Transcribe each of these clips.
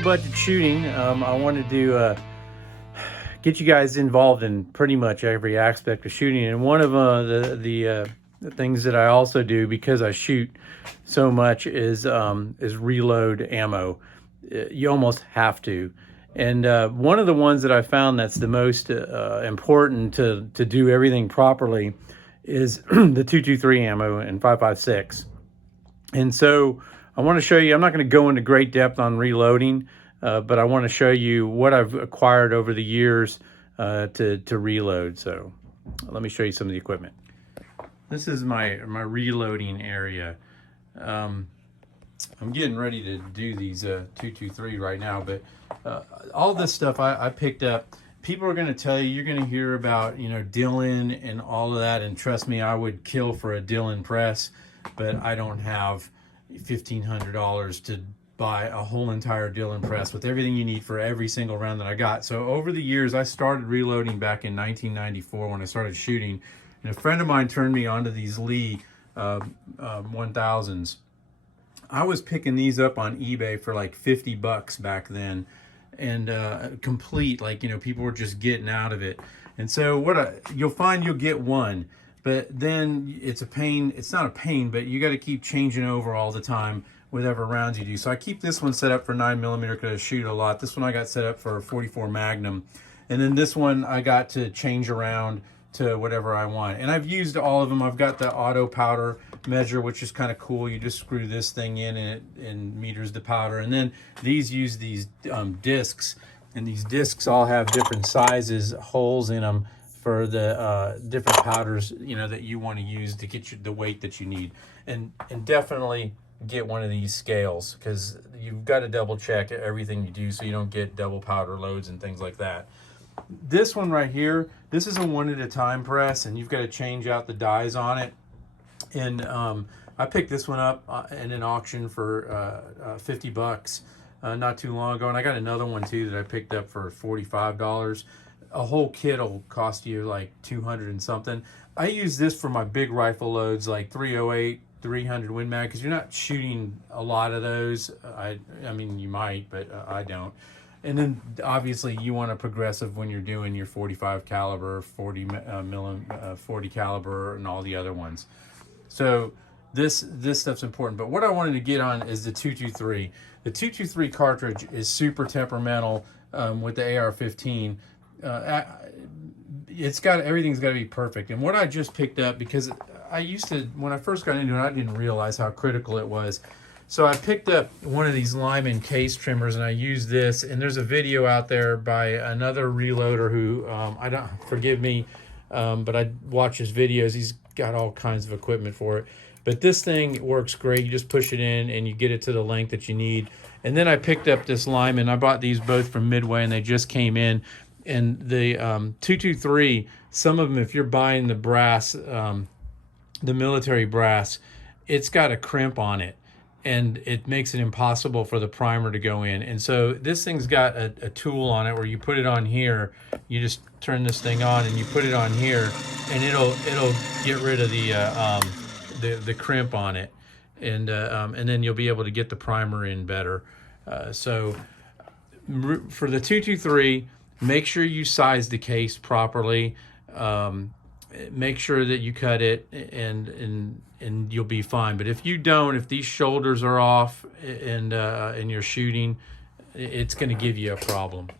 low budget shooting. I wanted to get you guys involved in pretty much every aspect of shooting, and one of the things that I also do, because I shoot so much, is reload ammo. You almost have to. And one of the ones that I found that's the most important to do everything properly is the 223 ammo and 5.56. And so I want to show you, I'm not going to go into great depth on reloading, but I want to show you what I've acquired over the years to reload. So let me show you some of the equipment. This is my reloading area. I'm getting ready to do these 223 right now, but all this stuff I picked up. People are going to tell you, you're going to hear about, Dillon and all of that, and trust me, I would kill for a Dillon press, but I don't have $1,500 to buy a whole entire Dillon press with everything you need for every single round that I got. So over the years, I started reloading back in 1994 when I started shooting, and a friend of mine turned me onto these Lee 1000s. I was picking these up on eBay for like $50 back then, and complete, like, people were just getting out of it. And so you'll find, you'll get one, but then it's a pain. It's not a pain, but you got to keep changing over all the time whatever rounds you do. So I keep this one set up for 9mm because I shoot a lot. This one I got set up for 44 Magnum, and then this one I got to change around to whatever I want. And I've used all of them. I've got the auto powder measure, which is kind of cool. You just screw this thing in and it meters the powder. And then these use these discs, and these discs all have different sizes, holes in them for the different powders that you want to use to get the weight that you need. And definitely get one of these scales, because you've got to double check everything you do so you don't get double powder loads and things like that. This one right here, this is a one at a time press, and you've got to change out the dies on it. And I picked this one up in an auction for $50 not too long ago, and I got another one too that I picked up for $45. A whole kit will cost you like 200 and something. I use this for my big rifle loads, like 308, 300 Win Mag, because you're not shooting a lot of those. I mean, you might, but I don't. And then obviously you want a progressive when you're doing your 45 caliber, 40 caliber, and all the other ones. So this stuff's important. But what I wanted to get on is the 223. The 223 cartridge is super temperamental with the AR-15. Everything's got to be perfect. And what I just picked up, because I used to, when I first got into it, I didn't realize how critical it was. So I picked up one of these Lyman case trimmers, and I used this. And there's a video out there by another reloader who, forgive me, but I watch his videos. He's got all kinds of equipment for it. But this thing works great. You just push it in and you get it to the length that you need. And then I picked up this Lyman. I bought these both from Midway, and they just came in. And the 223, some of them, if you're buying the brass, the military brass, it's got a crimp on it, and it makes it impossible for the primer to go in. And so this thing's got a tool on it where you put it on here. You just turn this thing on and you put it on here, and it'll get rid of the crimp on it, and then you'll be able to get the primer in better. So for the 223, make sure you size the case properly. Make sure that you cut it, and you'll be fine. But if you don't, if these shoulders are off and you're shooting, it's going to give you a problem.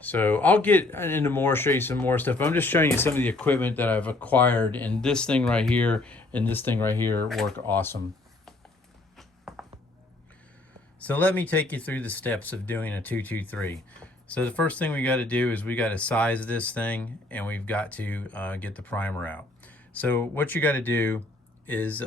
So I'll get into more, show you some more stuff. I'm just showing you some of the equipment that I've acquired, and this thing right here and this thing right here work awesome. So let me take you through the steps of doing a 223. So the first thing we got to do is we got to size this thing, and we've got to get the primer out. So what you got to do is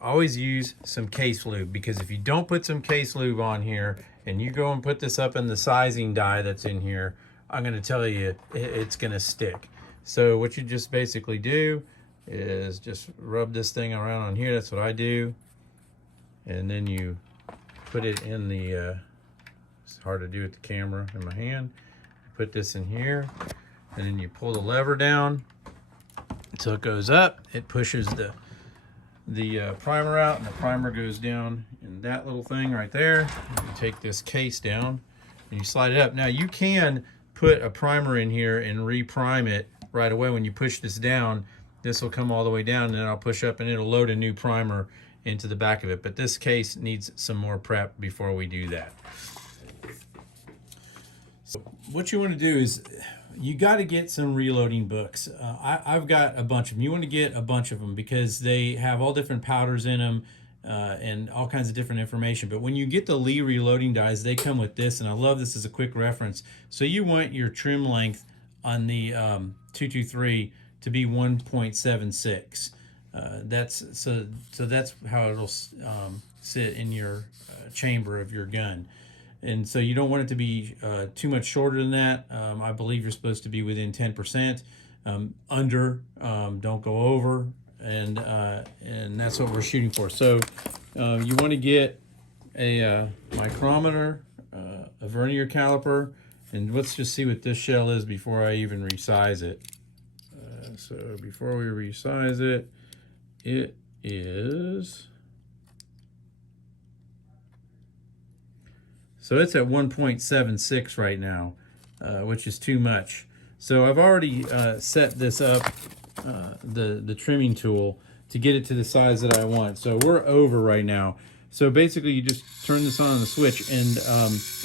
always use some case lube, because if you don't put some case lube on here and you go and put this up in the sizing die that's in here, I'm going to tell you it's going to stick. So what you just basically do is just rub this thing around on here. That's what I do. And then you put it in the it's hard to do with the camera in my hand. Put this in here, and then you pull the lever down until it goes up. It pushes the primer out, and the primer goes down in that little thing right there. You take this case down, and you slide it up. Now you can put a primer in here and re-prime it right away. When you push this down, this will come all the way down, and then I'll push up and it'll load a new primer into the back of it. But this case needs some more prep before we do that. So what you want to do is you got to get some reloading books. I've got a bunch of them. You want to get a bunch of them because they have all different powders in them and all kinds of different information. But when you get the Lee reloading dies, they come with this, and I love this as a quick reference. So you want your trim length on the 223 to be 1.76. So that's how it'll sit in your chamber of your gun. And so you don't want it to be too much shorter than that. I believe you're supposed to be within 10%. Under, don't go over, and that's what we're shooting for. So you want to get a micrometer, a vernier caliper, and let's just see what this shell is before I even resize it. So before we resize it, it is... So it's at 1.76 right now, which is too much. So I've already set this up, the trimming tool, to get it to the size that I want. So we're over right now. So basically you just turn this on the switch, and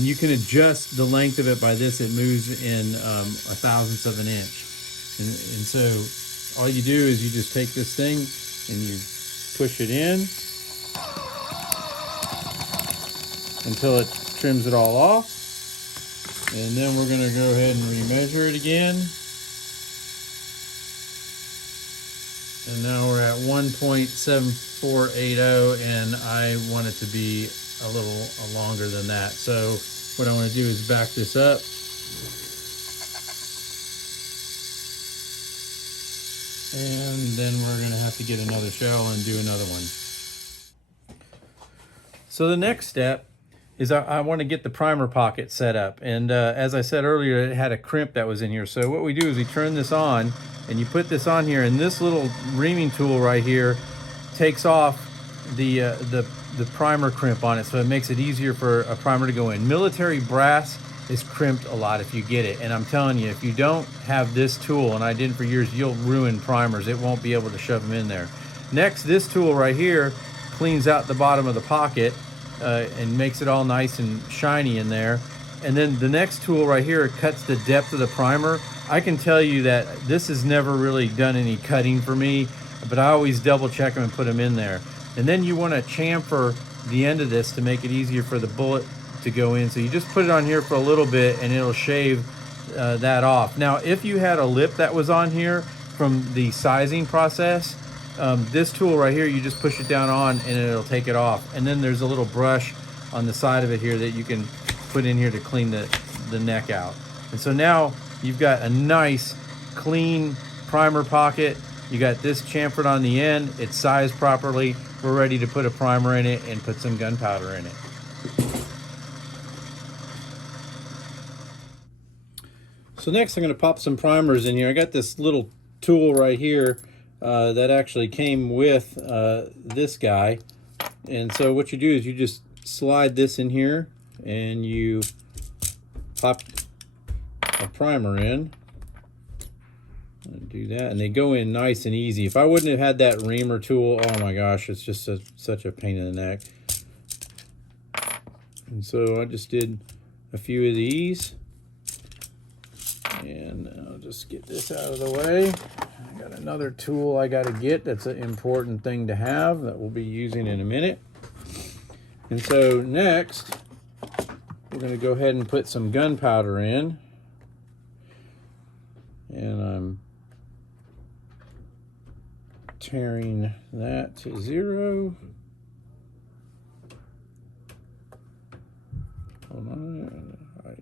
you can adjust the length of it by this. It moves in 1/1000th of an inch. And so all you do is you just take this thing and you push it in until it trims it all off, and then we're going to go ahead and remeasure it again, and now we're at 1.7480, and I want it to be a little longer than that. So what I want to do is back this up, and then we're going to have to get another shell and do another one. So the next step is I want to get the primer pocket set up. And as I said earlier, it had a crimp that was in here. So what we do is we turn this on, and you put this on here, and this little reaming tool right here takes off the primer crimp on it, so it makes it easier for a primer to go in. Military brass is crimped a lot if you get it, and I'm telling you, if you don't have this tool, and I didn't for years, you'll ruin primers. It won't be able to shove them in there. Next, this tool right here cleans out the bottom of the pocket, and makes it all nice and shiny in there. And then the next tool right here cuts the depth of the primer. I can tell you that this has never really done any cutting for me, but I always double check them and put them in there. And then you want to chamfer the end of this to make it easier for the bullet to go in. So you just put it on here for a little bit, and it'll shave that off. Now, if you had a lip that was on here from the sizing process, this tool right here, you just push it down on and it'll take it off. And then there's a little brush on the side of it here that you can put in here to clean the neck out. And so now you've got a nice clean primer pocket. You got this chamfered on the end. It's sized properly. We're ready to put a primer in it and put some gunpowder in it. So next I'm going to pop some primers in here. I got this little tool right here that actually came with this guy. And so what you do is you just slide this in here and you pop a primer in and do that, and they go in nice and easy. If I wouldn't have had that reamer tool, oh my gosh, it's just such a pain in the neck. And so I just did a few of these, and I'll just get this out of the way. I got another tool I got to get that's an important thing to have that we'll be using in a minute. And so next, we're going to go ahead and put some gunpowder in. And I'm tearing that to 0. Hold on. All right.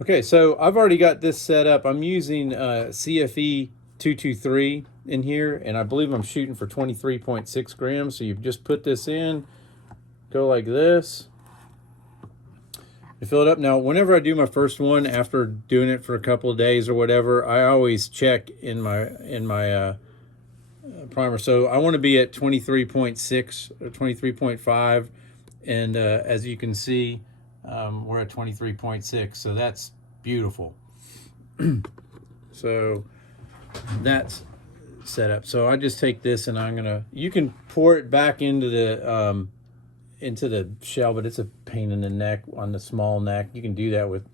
Okay, so I've already got this set up. I'm using CFE 223 in here, and I believe I'm shooting for 23.6 grams. So you just put this in, go like this, and fill it up. Now, whenever I do my first one, after doing it for a couple of days or whatever, I always check in my primer. So I want to be at 23.6 or 23.5, and as you can see, We're at 23.6, so that's beautiful. So that's set up. So I just take this and you can pour it back into the shell, but it's a pain in the neck on the small neck. You can do that with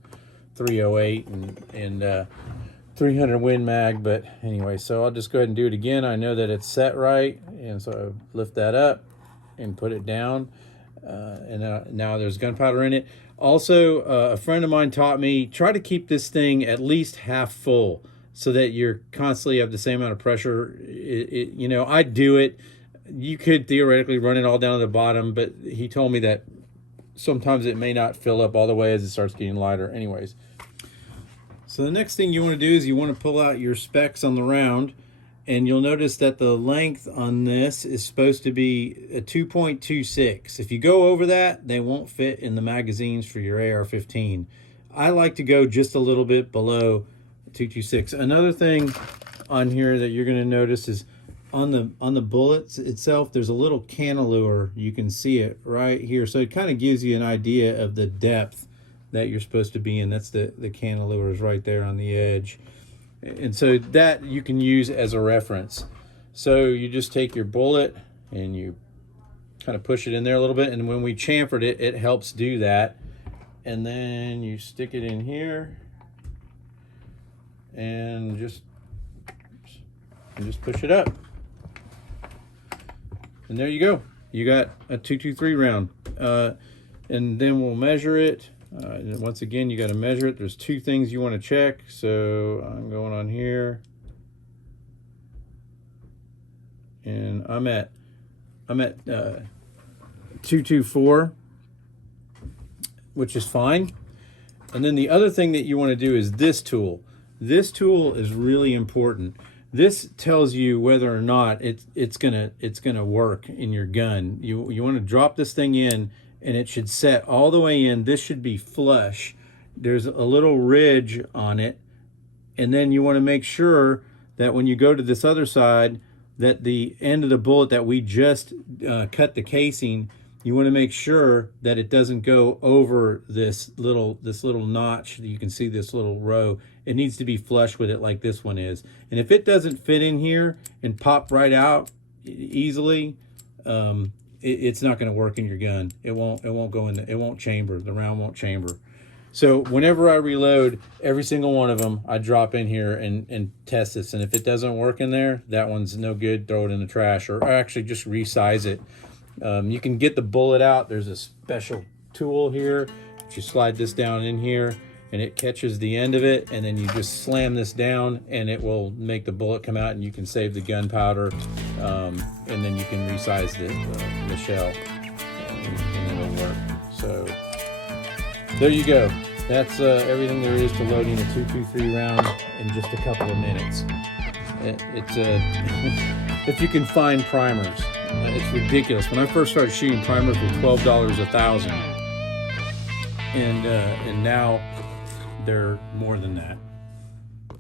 308 and 300 Win Mag, but anyway, so I'll just go ahead and do it again. I know that it's set right, and so I lift that up and put it down, and now there's gunpowder in it. Also, a friend of mine taught me, try to keep this thing at least half full so that you're constantly have the same amount of pressure. You know, I do it. You could theoretically run it all down to the bottom, but he told me that sometimes it may not fill up all the way as it starts getting lighter. Anyways, so the next thing you want to do is you want to pull out your specs on the round, and you'll notice that the length on this is supposed to be a 2.26. If you go over that, they won't fit in the magazines for your AR-15. I like to go just a little bit below 226. Another thing on here that you're going to notice is on the bullets itself, there's a little cantilever. You can see it right here. So it kind of gives you an idea of the depth that you're supposed to be in. That's the cantilever is right there on the edge. And so that you can use as a reference. So you just take your bullet and you kind of push it in there a little bit, and when we chamfered it, it helps do that. And then you stick it in here and just push it up. And there you go. You got a 223 round. And then we'll measure it. And once again, you got to measure it. There's two things you want to check. So I'm going on here, and I'm at 224, which is fine. And then the other thing that you want to do is this tool. This tool is really important. This tells you whether or not it's gonna work in your gun. You want to drop this thing in, and it should set all the way in. This should be flush. There's a little ridge on it, and then you want to make sure that when you go to this other side, that the end of the bullet that we just cut the casing, you want to make sure that it doesn't go over this little notch. You can see this little row. It needs to be flush with it like this one is. And if it doesn't fit in here and pop right out easily, it's not going to work in your gun. It won't go in. It won't chamber. The round won't chamber. So whenever I reload, every single one of them, I drop in here and test this. And if it doesn't work in there, that one's no good. Throw it in the trash, or actually just resize it. You can get the bullet out. There's a special tool here. You slide this down in here, and it catches the end of it, and then you just slam this down, and it will make the bullet come out, and you can save the gunpowder, and then you can resize the shell, and it'll work. So there you go. That's everything there is to loading a 223 round in just a couple of minutes. If you can find primers, it's ridiculous. When I first started shooting, primers were $12 a thousand, and now they're more than that.